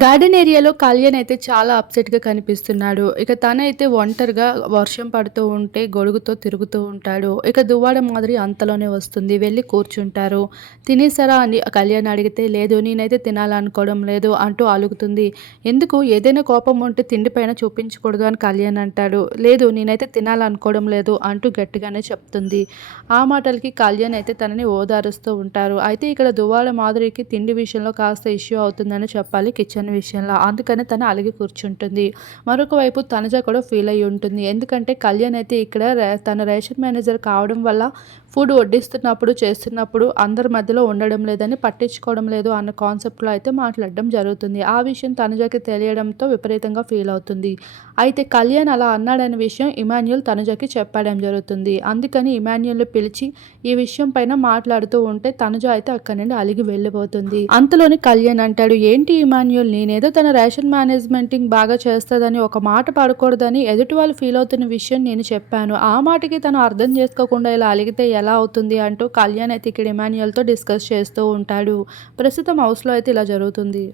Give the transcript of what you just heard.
Garden ఏరియాలో కళ్యాణ్ అయితే చాలా అప్సెట్గా కనిపిస్తున్నాడు. ఇక తనైతే ఒంటరిగా వర్షం పడుతూ ఉంటే గొడుగుతో తిరుగుతూ ఉంటాడు. ఇక దువ్వాడ మాదిరి అంతలోనే వస్తుంది. వెళ్ళి కూర్చుంటారు. తినేసారా అని కళ్యాణ్ అడిగితే లేదు నేనైతే తినాలనుకోవడం లేదు అంటూ అలుగుతుంది. ఎందుకు? ఏదైనా కోపం ఉంటే తిండి పైన చూపించకూడదు అని కళ్యాణ్ అంటాడు. లేదు నేనైతే తినాలనుకోవడం లేదు అంటూ గట్టిగానే చెప్తుంది. ఆ మాటలకి కళ్యాణ్ అయితే తనని ఓదారుస్తూ ఉంటారు. అయితే ఇక్కడ దువ్వాడ మాదిరికి తిండి విషయంలో కాస్త ఇష్యూ అవుతుందని చెప్పాలి కిచెన్ విషయంలో అందుకని తను అలిగి కూర్చుంటుంది. మరొక వైపు తనుజ కూడా ఫీల్ అయి ఉంటుంది. ఎందుకంటే కళ్యాణ్ అయితే ఇక్కడ తన రేషన్ మేనేజర్ కావడం వల్ల ఫుడ్ వడ్డిస్తున్నప్పుడు చేస్తున్నప్పుడు అందరి మధ్యలో ఉండడం లేదని పట్టించుకోవడం లేదు అన్న కాన్సెప్ట్లో అయితే మాట్లాడడం జరుగుతుంది. ఆ విషయం తనుజకి తెలియడంతో విపరీతంగా ఫీల్ అవుతుంది. అయితే కళ్యాణ్ అలా అన్నాడనే విషయం ఇమాన్యుల్ తనుజకి చెప్పడం జరుగుతుంది. అందుకని ఇమాన్యుల్ని పిలిచి ఈ విషయం పైన మాట్లాడుతూ ఉంటే తనుజ అయితే అక్కడి నుండి అలిగి వెళ్ళిపోతుంది. అంతలోని కళ్యాణ్ అంటాడు ఏంటి ఇమాన్యుల్? నేనేదో తన రేషన్ మేనేజ్మెంటింగ్ బాగా చేస్తుందని ఒక మాట పడకూడదని ఎదుటి వాళ్ళు ఫీల్ అవుతున్న విషయం నేను చెప్పాను. ఆ మాటకి తను అర్థం చేసుకోకుండా ఇలా అలిగితే ఎలా అవుతుంది అంటూ కళ్యాణ్ అయితే ఇక్కడ ఇమాన్యుయల్తో డిస్కస్ చేస్తూ ఉంటాడు. ప్రస్తుతం హౌస్లో అయితే ఇలా జరుగుతుంది.